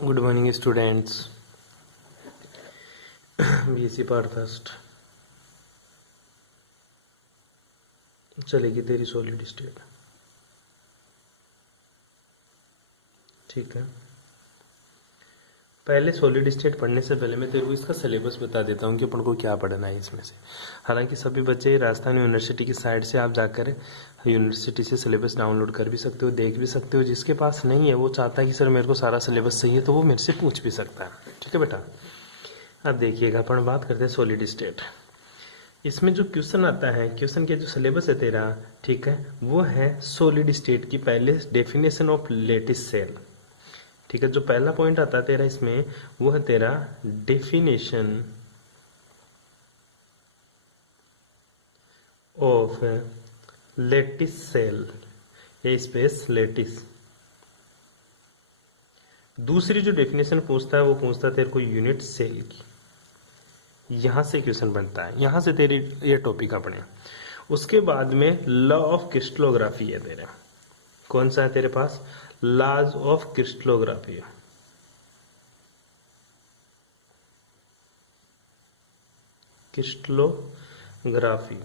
Good morning students. BSc part first चलेगी तेरी solid state. ठीक है, पहले सॉलिड स्टेट पढ़ने से पहले मैं तेरे को इसका सिलेबस बता देता हूँ कि अपन को क्या पढ़ना है इसमें से। हालांकि सभी बच्चे राजस्थान यूनिवर्सिटी की साइट से आप जाकर यूनिवर्सिटी से सिलेबस डाउनलोड कर भी सकते हो, देख भी सकते हो। जिसके पास नहीं है वो चाहता है कि सर मेरे को सारा सिलेबस चाहिए, तो वो मेरे से पूछ भी सकता है। ठीक है बेटा, अब देखिएगा अपन बात करते हैं सॉलिड स्टेट। इसमें जो क्वेश्चन आता है, क्वेश्चन के जो सिलेबस है तेरा, ठीक है, वो है सॉलिड स्टेट की पहले डेफिनेशन ऑफ लेटिस सेल। ठीक है, जो पहला पॉइंट आता है तेरा इसमें वो है तेरा definition of lattice cell, a space lattice. दूसरी जो डेफिनेशन पूछता है वो पूछता है तेरे को यूनिट सेल की। यहां से क्वेश्चन बनता है, यहां से तेरे ये टॉपिक अपने। उसके बाद में लॉ ऑफ क्रिस्टलोग्राफी है तेरे। कौन सा है तेरे पास? Laws of crystallography. क्रिस्टलोग्राफी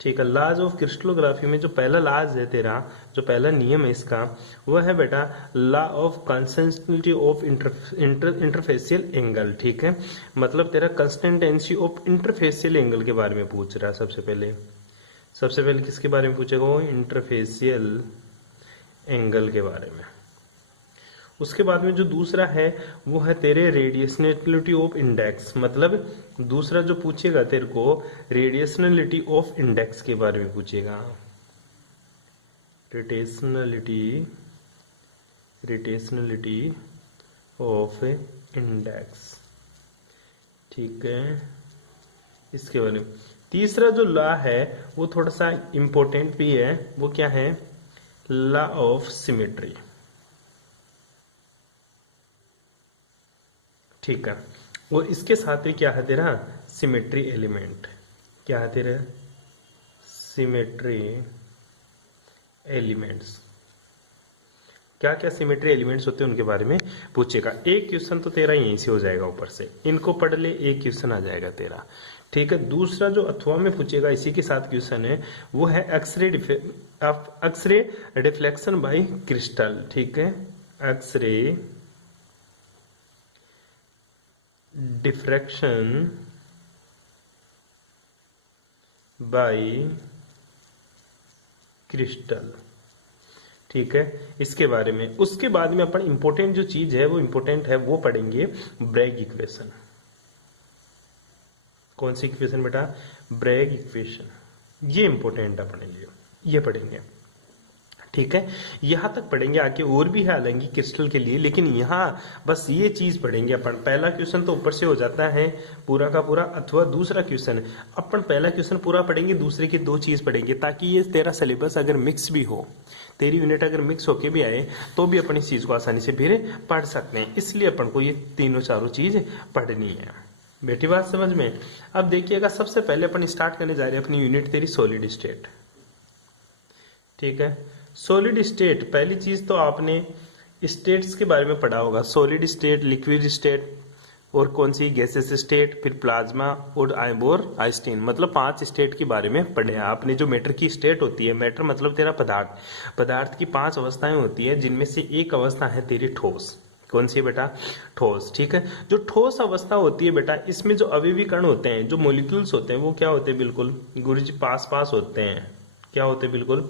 ठीक है। लॉज ऑफ क्रिस्टलोग्राफी में जो पहला लॉज है तेरा, जो पहला नियम है इसका, वो है बेटा law of consistency of interfacial angle. ठीक है, मतलब तेरा कंसिस्टेंसी ऑफ इंटरफेसियल एंगल के बारे में पूछ रहा है। सबसे पहले किसके बारे में पूछेगा? वो इंटरफेसियल एंगल के बारे में। उसके बाद में जो दूसरा है वो है तेरे रेडिएशनलिटी ऑफ इंडेक्स, मतलब दूसरा जो पूछेगा तेरे को रेडिएशनलिटी ऑफ इंडेक्स के बारे में पूछेगा। रेडिएशनलिटी ऑफ इंडेक्स। ठीक है, इसके बारे में। तीसरा जो लॉ है वो थोड़ा सा इंपॉर्टेंट भी है, वो क्या है? Law of symmetry. ठीक है, और इसके साथ ही क्या है तेरा? Symmetry element. क्या है तेरा? Symmetry elements. क्या क्या सिमेट्री एलिमेंट्स होते हैं उनके बारे में पूछेगा। एक क्वेश्चन तो तेरा यहीं से हो जाएगा, ऊपर से इनको पढ़ ले, एक क्वेश्चन आ जाएगा तेरा। ठीक है, दूसरा जो अथवा में पूछेगा इसी के साथ क्वेश्चन है, वो है एक्सरे डिफ्लेक्शन बाय क्रिस्टल। ठीक है, एक्सरे डिफ्रैक्शन बाय क्रिस्टल। ठीक है, इसके बारे में। उसके बाद में अपन इंपॉर्टेंट जो चीज है वो इंपॉर्टेंट है, वो पढ़ेंगे ब्रैग इक्वेशन। कौन सी इक्वेशन बेटा? Bragg equation. ये इंपॉर्टेंट अपने लिए, ये पढ़ेंगे। ठीक है, यहां तक पढ़ेंगे। आके और भी है हालांकि क्रिस्टल के लिए, लेकिन यहां बस ये चीज पढ़ेंगे अपन। पहला क्वेश्चन तो ऊपर से हो जाता है पूरा का पूरा, अथवा दूसरा क्वेश्चन अपन पहला क्वेश्चन पूरा पढ़ेंगे, दूसरे की दो चीज पढ़ेंगे, ताकि ये तेरा सिलेबस अगर मिक्स भी हो, तेरी यूनिट अगर मिक्स होके भी आए, तो भी अपन इस चीज को आसानी से फिर पढ़ सकते हैं। इसलिए अपन को ये तीनों चारों चीज पढ़नी है। बेटी बात समझ में? अब देखिएगा, सबसे पहले अपन स्टार्ट करने जा रहे हैं अपनी यूनिट तेरी सॉलिड स्टेट। ठीक है, सॉलिड स्टेट, पहली चीज तो आपने स्टेट्स के बारे में पढ़ा होगा। सॉलिड स्टेट, लिक्विड स्टेट, और कौन सी गैसेस स्टेट, फिर प्लाज्मा और आइंस्टीन, मतलब 5 स्टेट के बारे में पढ़े आपने। जो मैटर की स्टेट होती है, मैटर मतलब तेरा पदार्थ की 5 अवस्थाएं होती है, जिनमें से एक अवस्था है तेरी ठोस। कौन सी है बेटा? ठोस। ठीक है, जो ठोस अवस्था होती है बेटा, इसमें जो अवयवी कण होते हैं, जो मोलिक्यूल्स होते हैं, वो क्या होते हैं? बिल्कुल गुरुजी पास होते हैं। क्या होते हैं? बिल्कुल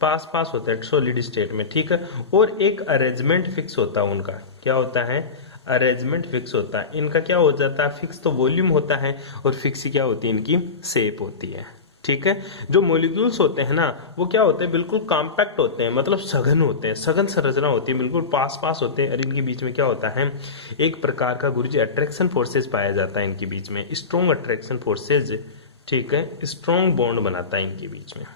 पास होता है सॉलिड स्टेट में। ठीक है, और एक अरेंजमेंट फिक्स होता है उनका। क्या होता है? अरेंजमेंट फिक्स होता है इनका। क्या हो जाता है? फिक्स तो वॉल्यूम होता है, और फिक्स क्या होती है? इनकी शेप होती है। ठीक है, जो मॉलिक्यूल्स होते हैं ना, वो क्या होते हैं? बिल्कुल कॉम्पैक्ट होते हैं, मतलब सघन होते हैं, सघन संरचना होती है, बिल्कुल पास होते हैं। और इनके बीच में क्या होता है? एक प्रकार का गुरुजी अट्रैक्शन फोर्सेज पाया जाता है इनके बीच में, स्ट्रॉन्ग अट्रैक्शन फोर्सेज। ठीक है, स्ट्रॉन्ग बॉन्ड बनाता है इनके बीच में।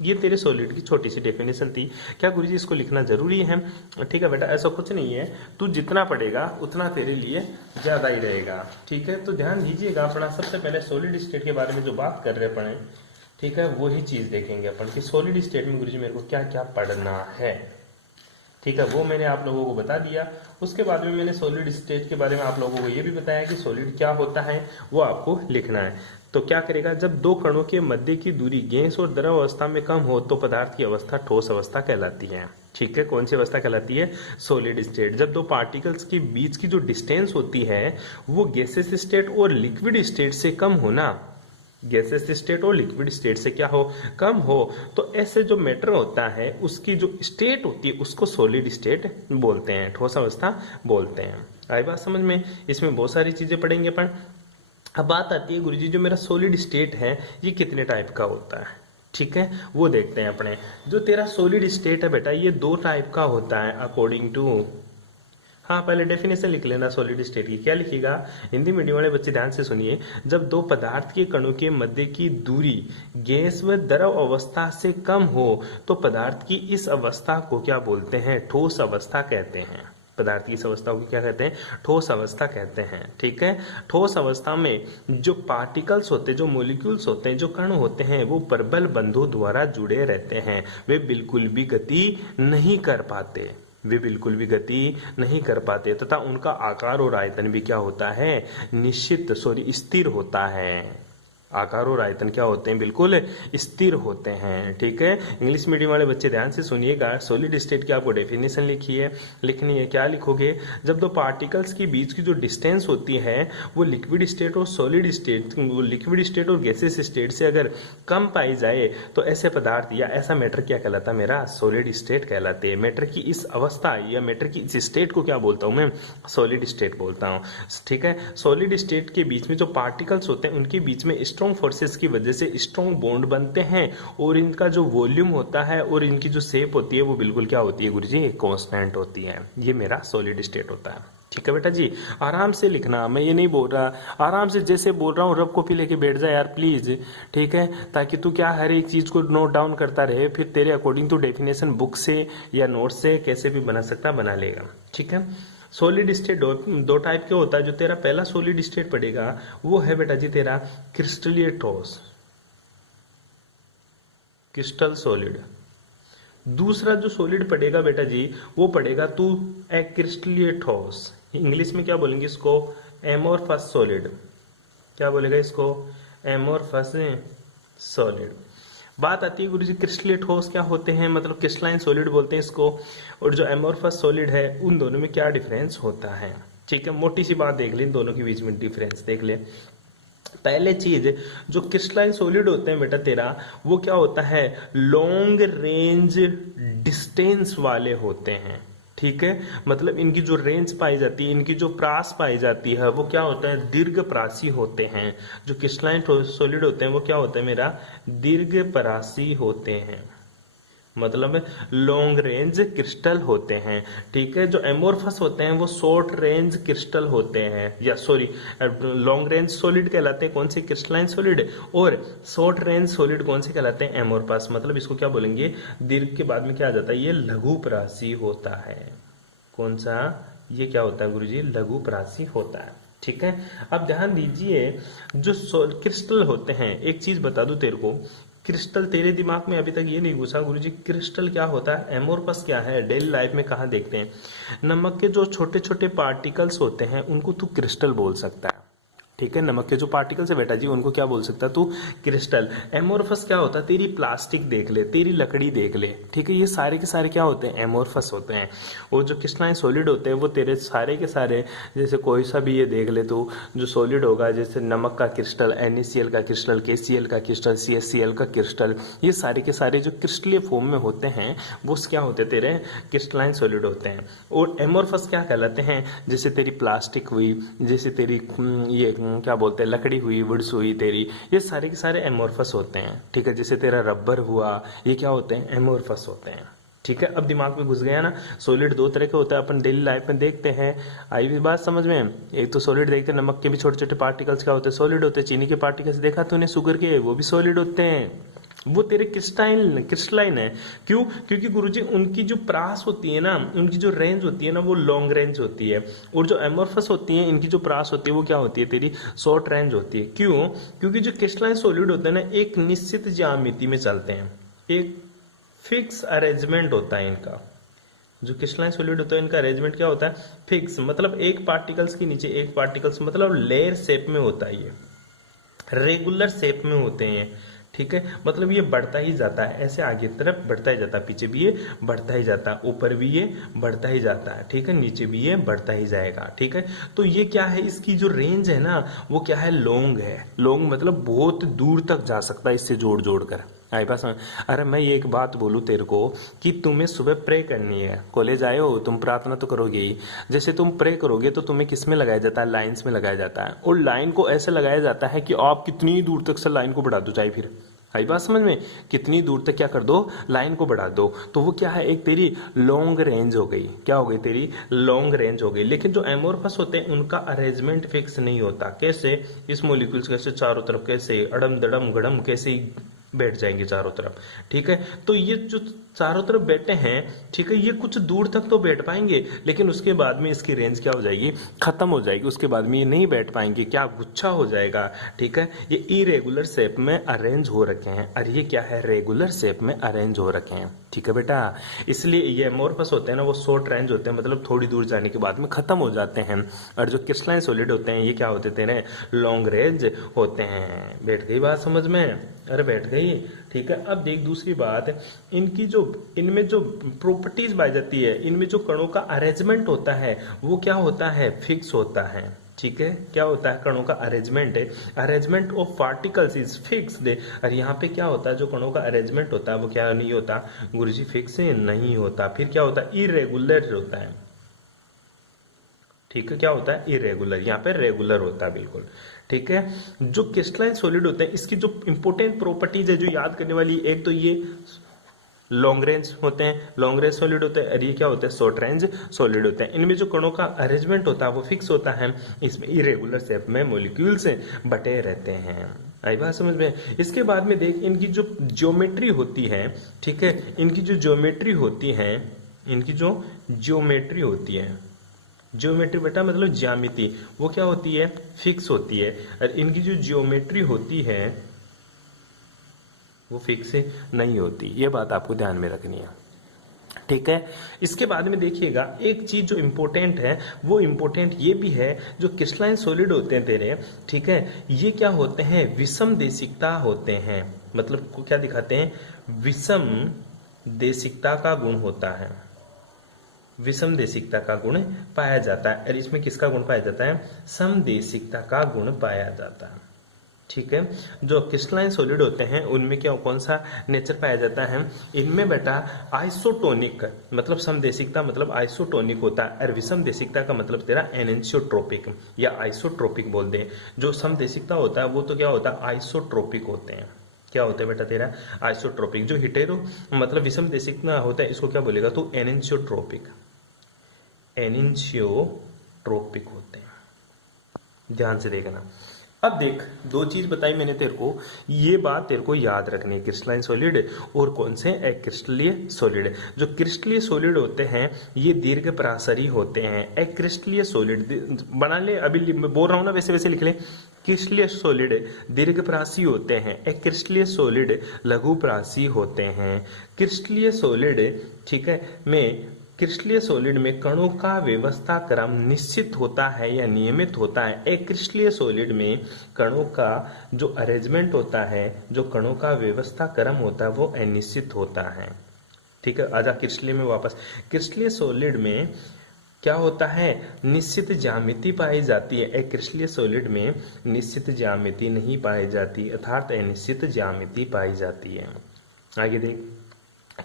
ये तेरे सॉलिड की छोटी सी डेफिनेशन थी। क्या गुरुजी इसको लिखना जरूरी है? ठीक है बेटा, ऐसा कुछ नहीं है, तू जितना पढ़ेगा उतना तेरे लिए ज्यादा ही रहेगा। ठीक है, तो ध्यान दीजिएगा अपना। सबसे पहले सॉलिड स्टेट के बारे में जो बात कर रहे पढ़े, ठीक है, वही चीज देखेंगे अपन कि सॉलिड स्टेट में गुरुजी मेरे को क्या क्या पढ़ना है। ठीक है, वो मैंने आप लोगों को बता दिया। उसके बाद में मैंने सॉलिड स्टेट के बारे में आप लोगों को ये भी बताया कि सॉलिड क्या होता है, वो आपको लिखना है। तो क्या करेगा, जब दो कणों के मध्य की दूरी गैस और द्रव अवस्था में कम हो तो पदार्थ की अवस्था ठोस अवस्था कहलाती है। ठीक है, कौन सी अवस्था कहलाती है, सॉलिड स्टेट। जब दो पार्टिकल्स के बीच की जो डिस्टेंस होती है वो गैसेस स्टेट और लिक्विड स्टेट से कम होना, गैसेस स्टेट और लिक्विड स्टेट से क्या हो, कम हो, तो ऐसे जो मैटर होता है उसकी जो स्टेट होती है उसको सॉलिड स्टेट बोलते हैं, ठोस अवस्था बोलते हैं। आई बात समझ में। इसमें बहुत सारी चीजें पढ़ेंगे अपन। अब बात आती है गुरुजी जो मेरा सॉलिड स्टेट है ये कितने टाइप का होता है। ठीक है, वो देखते हैं अपने। जो तेरा सॉलिड स्टेट है बेटा ये दो टाइप का होता है अकॉर्डिंग टू, हाँ पहले डेफिनेशन लिख लेना सॉलिड स्टेट की। क्या लिखिएगा, हिंदी मीडियम वाले बच्चे ध्यान से सुनिए। जब दो पदार्थ के कणों के मध्य की दूरी गैस व द्रव अवस्था से कम हो तो पदार्थ की इस अवस्था को क्या बोलते हैं, ठोस अवस्था कहते हैं। पदार्थ की इस अवस्था को क्या कहते हैं, ठोस अवस्था कहते हैं। ठीक है, ठोस अवस्था में जो पार्टिकल्स होते हैं, जो मॉलिक्यूल्स होते हैं, जो कण होते हैं वो प्रबल बंधों द्वारा जुड़े रहते हैं, वे बिल्कुल भी गति नहीं कर पाते, वे बिल्कुल भी गति नहीं कर पाते तथा उनका आकार और आयतन भी क्या होता है, निश्चित स्थिर होता है। आकार और आयतन क्या होते हैं, बिल्कुल स्थिर होते हैं। ठीक है, इंग्लिश मीडियम वाले बच्चे ध्यान से सुनिएगा। सॉलिड स्टेट की आपको डेफिनेशन लिखनी है। क्या लिखोगे, जब दो पार्टिकल्स के बीच की जो डिस्टेंस होती है वो लिक्विड स्टेट और सॉलिड स्टेट, लिक्विड स्टेट और गैसेस स्टेट से अगर कम पाई जाए तो ऐसे पदार्थ या ऐसा मैटर क्या कहलाता है, मेरा सॉलिड स्टेट कहलाते हैं। मैटर की इस अवस्था या मैटर की इस स्टेट को क्या बोलता हूं मैं, सॉलिड स्टेट बोलता हूं। ठीक है, सॉलिड स्टेट के बीच में जो पार्टिकल्स होते हैं उनके बीच में स्ट्रॉन्ग फोर्सेस की वजह से स्ट्रॉन्ग बॉन्ड बनते हैं और इनका जो वॉल्यूम होता है और इनकी जो शेप होती है वो बिल्कुल क्या होती है गुरुजी, कांस्टेंट होती है। ये मेरा सॉलिड स्टेट होता है। ठीक है बेटा जी, आराम से लिखना, मैं ये नहीं बोल रहा, आराम से जैसे बोल रहा हूँ रब कॉपी लेके बैठ जा यार प्लीज। ठीक है, ताकि तू क्या हर एक चीज को नोट डाउन करता रहे, फिर तेरे अकॉर्डिंग टू डेफिनेशन बुक से या नोट से कैसे भी बना सकता बना लेगा। ठीक है, सॉलिड स्टेट दो टाइप के होता है। जो तेरा पहला सॉलिड स्टेट पड़ेगा वो है बेटा जी तेरा क्रिस्टलीय ठोस, क्रिस्टल सॉलिड। दूसरा जो सॉलिड पड़ेगा बेटा जी वो पड़ेगा तू क्रिस्टलीय ठोस। इंग्लिश में क्या बोलेंगे इसको, एमोरफस सॉलिड। क्या बोलेगा इसको, एमोरफस सॉलिड। बात आती है गुरुजी क्रिस्टलीय ठोस क्या होते हैं, मतलब क्रिस्टलाइन सॉलिड बोलते हैं इसको, और जो एमोरफस सॉलिड है उन दोनों में क्या डिफरेंस होता है। ठीक है, मोटी सी बात देख ले, इन दोनों के बीच में डिफरेंस देख ले। पहले चीज, जो क्रिस्टलाइन सॉलिड होते हैं बेटा तेरा वो क्या होता है, लॉन्ग रेंज डिस्टेंस वाले होते हैं। ठीक है, मतलब इनकी जो रेंज पाई जाती है, इनकी जो प्रास पाई जाती है वो क्या होता है, दीर्घ प्रासी होते हैं। जो क्रिस्टलाइन सॉलिड होते हैं वो क्या होता है मेरा, दीर्घ प्रासी होते हैं, मतलब लॉन्ग रेंज क्रिस्टल होते हैं। ठीक है, जो एमोरफस होते हैं वो शॉर्ट रेंज क्रिस्टल होते हैं, या सॉरी लॉन्ग रेंज सॉलिड कहलाते हैं कौन से, क्रिस्टलाइन सॉलिड, और शॉर्ट रेंज सॉलिड कौन से कहलाते हैं, एमोरफस। मतलब इसको क्या बोलेंगे, दीर्घ के बाद में क्या आ जाता है, ये लघु प्रासी होता है। कौन सा, ये क्या होता है गुरुजी, लघु प्रासी होता है। ठीक है, अब ध्यान दीजिए जो क्रिस्टल होते हैं, एक चीज बता दूं तेरे को, क्रिस्टल तेरे दिमाग में अभी तक ये नहीं घुसा गुरुजी क्रिस्टल क्या होता है, एमोरफस क्या है, डेली लाइफ में कहाँ देखते हैं। नमक के जो छोटे छोटे पार्टिकल्स होते हैं उनको तू क्रिस्टल बोल सकता है। ठीक है, नमक के जो पार्टिकल्स है बेटा जी उनको क्या बोल सकता है तू, क्रिस्टल। एमोरफस क्या होता है, तेरी प्लास्टिक देख ले, तेरी लकड़ी देख ले। ठीक है, ये सारे के सारे क्या होते हैं, एमोरफस होते हैं। और जो क्रिस्टलाइन सॉलिड होते हैं वो तेरे सारे के सारे, जैसे कोई सा भी ये देख ले तू, जो सॉलिड होगा जैसे नमक का क्रिस्टल, NaCl का क्रिस्टल, KCl का क्रिस्टल, CHCl का क्रिस्टल, ये सारे के सारे जो क्रिस्टलीय फॉर्म में होते हैं वो क्या होते हैं, तेरे क्रिस्टलाइन सॉलिड होते हैं। और एमोरफस क्या कहलाते हैं, जैसे तेरी प्लास्टिक हुई, जैसे तेरी ये क्या बोलते हैं लकड़ी हुई, वुड्स हुई तेरी, ये सारे के सारे एमोरफस होते हैं। ठीक है, जैसे तेरा रबर हुआ, ये क्या होते हैं, एमोरफस होते हैं। ठीक है, अब दिमाग में घुस गया ना, सॉलिड दो तरह के होता है, अपन डेली लाइफ में देखते हैं। आई भी बात समझ में, एक तो सॉलिड देखते हैं, नमक के भी छोटे छोटे पार्टिकल्स क्या होते हैं, सॉलिड होते हैं। चीनी के पार्टिकल्स देखा तूने, शुगर के, वो भी सॉलिड होते हैं। वो तेरे क्रिस्टलाइन है। क्यों? क्योंकि गुरुजी उनकी जो प्रास होती है ना, उनकी जो रेंज होती है ना, वो लॉन्ग रेंज होती है। और जो एमोर्फस होती है, इनकी जो प्रास होती है वो क्या होती है, तेरी शॉर्ट रेंज होती है। क्यों? क्योंकि जो क्रिस्टलाइन सॉलिड होते हैं ना, एक निश्चित ज्यामिति में चलते हैं, एक फिक्स अरेंजमेंट होता है इनका। जो क्रिस्टलाइन सॉलिड होता है इनका अरेंजमेंट क्या होता है, फिक्स, मतलब एक पार्टिकल्स के नीचे एक पार्टिकल्स, मतलब लेयर शेप में होता है, ये रेगुलर शेप में होते हैं। ठीक है, मतलब ये बढ़ता ही जाता है, ऐसे आगे तरफ बढ़ता ही जाता है, पीछे भी ये बढ़ता ही जाता है, ऊपर भी ये बढ़ता ही जाता है। ठीक है, नीचे भी ये बढ़ता ही जाएगा। ठीक है, तो ये क्या है, इसकी जो रेंज है ना, वो क्या है, लॉन्ग है। लॉन्ग मतलब बहुत दूर तक जा सकता है इससे जोड़ जोड़ कर। आई बात समझ? अरे मैं ये एक बात बोलूं तेरे को कि तुम्हें सुबह प्रे करनी है, कॉलेज आए हो, तुम प्रार्थना तो करोगे ही। जैसे तुम प्रे करोगे तो तुम्हें किस में लगाया जाता है, लाइंस में लगाया जाता है। और लाइन को ऐसे लगाया जाता है कि आप कितनी दूर तक से लाइन को बढ़ा दो, चाहे फिर आई बात समझ में, कितनी दूर तक क्या कर दो, लाइन को बढ़ा दो। तो वो क्या है, एक तेरी लॉन्ग रेंज हो गई। क्या हो गई, तेरी लॉन्ग रेंज हो गई। लेकिन जो एमोर्फस होते हैं उनका अरेंजमेंट फिक्स नहीं होता। कैसे? इस मोलिक्यूल्स कैसे चारों तरफ कैसे अड़म दड़म गड़म कैसे बैठ जाएंगे चारों तरफ। ठीक है, तो ये जो चारों तरफ बैठे हैं, ठीक है, ये कुछ दूर तक तो बैठ पाएंगे, लेकिन उसके बाद में इसकी रेंज क्या हो जाएगी, खत्म हो जाएगी। उसके बाद में ये नहीं बैठ पाएंगे, क्या गुच्छा हो जाएगा। ठीक है, ये इरेगुलर शेप में अरेंज हो रखे हैं, और ये क्या है, रेगुलर शेप में अरेंज हो रखे हैं। ठीक है बेटा, इसलिए ये एमोर्फस होते हैं ना, वो शॉर्ट रेंज होते हैं, मतलब थोड़ी दूर जाने के बाद में खत्म हो जाते हैं। और जो क्रिस्टलाइन सॉलिड होते हैं, ये क्या होते थे, लॉन्ग रेंज होते हैं। बैठ गई बात समझ में? अरे बैठ गई। ठीक है, अब देख दूसरी बात, इनकी जो इनमें जो प्रॉपर्टीज पाई जाती है, इनमें जो कणों का अरेंजमेंट होता है वो क्या होता है, फिक्स होता है। ठीक है, क्या होता है, कणों का अरेंजमेंट है, arrangement of particles is fixed. और यहाँ पे क्या होता है, जो कणों का अरेंजमेंट होता है वो क्या नहीं होता गुरुजी, फिक्स नहीं होता। फिर क्या होता है, इरेगुलर होता है। ठीक है, क्या होता है, इरेगुलर, यहाँ पे रेगुलर होता है बिल्कुल। ठीक है, जो क्रिस्टलाइन सॉलिड होते हैं, इसकी जो इंपॉर्टेंट प्रॉपर्टीज है जो याद करने वाली, एक तो ये लॉन्ग रेंज होते हैं, लॉन्ग रेंज सॉलिड होते हैं, और ये क्या होते हैं, शॉर्ट रेंज सॉलिड होते हैं। इनमें जो कणों का अरेंजमेंट होता है वो फिक्स होता है, इसमें इरेगुलर शेप में मॉलिक्यूल्स बटे रहते हैं। आई बात समझ में? इसके बाद में देख, इनकी जो ज्योमेट्री होती है, ठीक है, इनकी जो ज्योमेट्री होती है, इनकी जो ज्योमेट्री होती है, ज्योमेट्री बेटा मतलब ज्यामिति, वो क्या होती है, फिक्स होती है। और इनकी जो ज्योमेट्री होती है वो फिक्स नहीं होती। ये बात आपको ध्यान में रखनी है। ठीक है, इसके बाद में देखिएगा एक चीज जो इंपॉर्टेंट है, वो इंपॉर्टेंट ये भी है, जो क्रिस्टलाइन सॉलिड होते हैं तेरे, ठीक है, ये क्या होते हैं, विषम देशिकता होते हैं। मतलब को क्या दिखाते हैं, विषम देशिकता का गुण होता है, विषम देशिकता का गुण पाया जाता है। और इसमें किसका गुण पाया जाता है, समदेशिकता का गुण पाया जाता है। ठीक है, जो क्रिस्टलाइन सॉलिड होते हैं उनमें क्या कौन सा नेचर पाया जाता है, इनमें बेटा आइसोटोनिक, मतलब समदेशिकता मतलब आइसोटोनिक होता है, और विषम देशिकता का मतलब तेरा एनेंशियोट्रोपिक या आइसोट्रोपिक बोल दे। जो समदेशिकता होता है वो तो क्या होता है, आइसोट्रोपिक होते हैं। क्या होता है बेटा तेरा, आइसोट्रोपिक। जो हिटेरो मतलब विषम देशिकता होता है, इसको क्या बोलेगा तू, एनेंशियोट्रोपिक, एनेंशियोट्रोपिक होते हैं। ध्यान से देखना। अब देख, दो चीज बताई मैंने तेरे को, ये बात तेरे को याद रखनी है, क्रिस्टलाइन सॉलिड और कौन से एक्रिस्टलीय सॉलिड। जो क्रिस्टलीय सॉलिड होते हैं ये दीर्घ पराशरी होते हैं। एक्रिस्टलीय सॉलिड बना ले, अभी बोल रहा हूं ना वैसे वैसे लिख ले। क्रिस्टलीय सॉलिड दीर्घ परासी होते हैं, एक्रिस्टलीय सॉलिड लघु परासी होते हैं। क्रिस्टलीय सॉलिड, ठीक है, में क्रिस्टलीय सॉलिड में कणों का व्यवस्था क्रम निश्चित होता है या नियमित होता है। एक क्रिस्टलीय सॉलिड में कणों का जो अरेंजमेंट होता है, जो कणों का व्यवस्था क्रम होता है वो अनिश्चित होता है। ठीक है, आजा क्रिस्टलीय में वापस। क्रिस्टलीय सॉलिड में क्या होता है, निश्चित ज्यामिति पाई जाती है। एक क्रिस्टलीय सॉलिड में निश्चित ज्यामिति नहीं पाई जाती, अर्थात अनिश्चित ज्यामिति पाई जाती है। आगे देख,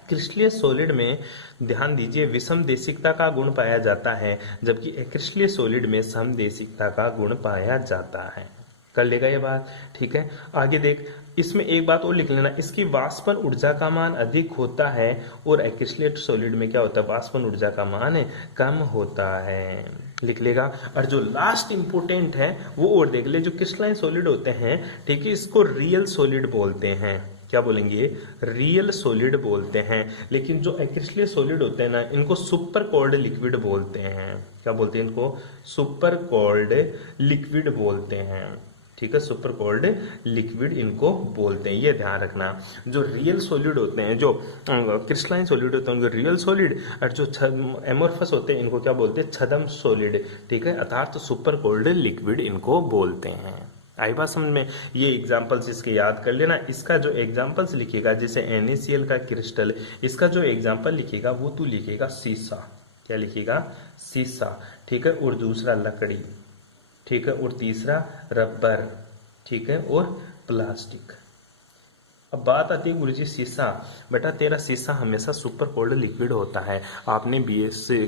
क्रिस्टलीय सॉलिड में ध्यान दीजिए विषम देशिकता का गुण पाया जाता है, जबकि क्रिस्टलीय सॉलिड में समदेशिकता का गुण पाया जाता है। कर लेगा ये बात? ठीक है, आगे देख, इसमें एक बात और लिख लेना, इसकी वाष्पन ऊर्जा का मान अधिक होता है और क्रिस्टलीय सॉलिड में क्या होता है, वाष्पन ऊर्जा का मान कम होता है। लिख लेगा। और जो लास्ट इंपोर्टेंट है वो और देख ले, जो क्रिस्टलाइन सॉलिड होते हैं, ठीक है, इसको रियल सॉलिड बोलते हैं। क्या बोलेंगे, रियल सॉलिड बोलते हैं। लेकिन जो एक्रिस्टली सॉलिड होते हैं ना, इनको सुपर कोल्ड लिक्विड बोलते हैं। क्या बोलते हैं इनको, सुपर कोल्ड लिक्विड बोलते हैं। ठीक है, सुपर कोल्ड लिक्विड इनको बोलते हैं, ये ध्यान रखना। जो रियल सॉलिड होते हैं, जो क्रिस्टलाइन सॉलिड होते हैं उनको रियल सॉलिड, और जो एमोर्फस होते हैं इनको क्या बोलते हैं, छद्म सॉलिड। ठीक है, अर्थात सुपर कोल्ड लिक्विड इनको बोलते हैं। आई बात समझ में। ये एग्जांपल्स इसके याद कर लेना। इसका जो एग्जांपल्स लिखिएगा, जैसे NaCl का क्रिस्टल, इसका जो एग्जांपल लिखिएगा वो तू लिखिएगा शीशा। क्या लिखिएगा, शीशा। ठीक है, और दूसरा लकड़ी। ठीक है, और तीसरा रबर। ठीक है, और प्लास्टिक। अब बात आती है गुरुजी शीशा। बेटा तेरा शीशा हमेशा सुपर कोल्ड लिक्विड होता है। आपने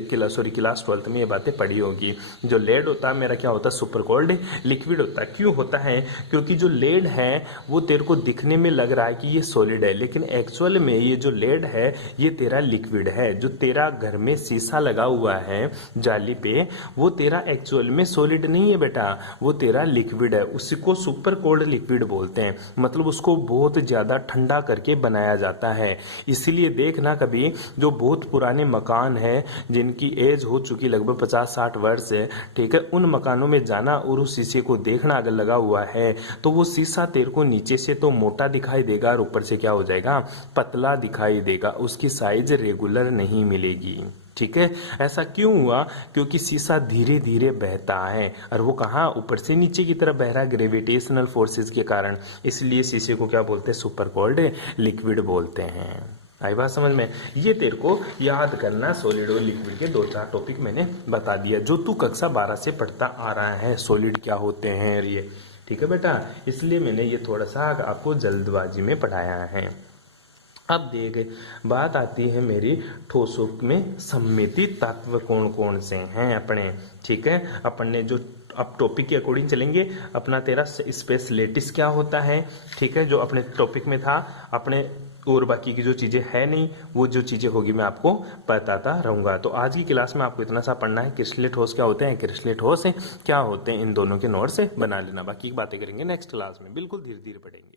क्लास 12 में ये बातें पढ़ी होगी। जो लेड होता है मेरा क्या होता है, सुपर कोल्ड लिक्विड होता है। क्यों होता है, क्योंकि जो लेड है वो तेरे को दिखने में लग रहा है कि ये सॉलिड है, लेकिन एक्चुअल में ये जो लेड है ये तेरा लिक्विड है। जो तेरा घर में शीशा लगा हुआ है जाली पे, वो तेरा एक्चुअल में सॉलिड नहीं है बेटा, वो तेरा लिक्विड है। उसी को सुपर कोल्ड लिक्विड बोलते हैं। मतलब उसको बहुत ज्यादा ठंडा करके बनाया जाता है। इसीलिए देखना कभी जो बहुत पुराने मकान हैं जिनकी एज हो चुकी लगभग 50-60 वर्ष है, ठीक है, उन मकानों में जाना और उस शीशे को देखना अगर लगा हुआ है तो वो शीशा तेरे को नीचे से तो मोटा दिखाई देगा और ऊपर से क्या हो जाएगा, पतला दिखाई देगा। उसकी साइज रेगुलर नहीं मिलेगी। ठीक है, ऐसा क्यों हुआ, क्योंकि शीशा धीरे धीरे बहता है और वो कहाँ, ऊपर से नीचे की तरफ बह रहा है ग्रेविटेशनल फोर्सेस के कारण। इसलिए शीशे को क्या बोलते हैं, सुपर कोल्ड लिक्विड बोलते हैं। आई बात समझ में। ये तेरे को याद करना, सॉलिड और लिक्विड के 2-4 टॉपिक मैंने बता दिया जो तू कक्षा 12 से पढ़ता आ रहा है। सॉलिड क्या होते हैं ये, ठीक है बेटा, इसलिए मैंने ये थोड़ा सा आपको जल्दबाजी में पढ़ाया है। अब देख, बात आती है मेरी ठोसों में सममिति तत्व कौन कौन से हैं अपने। ठीक है, अपन ने जो अब टॉपिक के अकॉर्डिंग चलेंगे। अपना तेरा स्पेशलिटीज क्या होता है, ठीक है, जो अपने टॉपिक में था अपने, और बाकी की जो चीजें है नहीं, वो जो चीजें होगी मैं आपको बताता रहूंगा। तो आज की क्लास में आपको इतना सा पढ़ना है, क्रिस्टलीय ठोस क्या होते हैं, क्रिस्टलीय ठोस क्या होते हैं, इन दोनों के नोट्स बना लेना। बाकी की बातें करेंगे नेक्स्ट क्लास में, बिल्कुल धीरे धीरे पढ़ेंगे।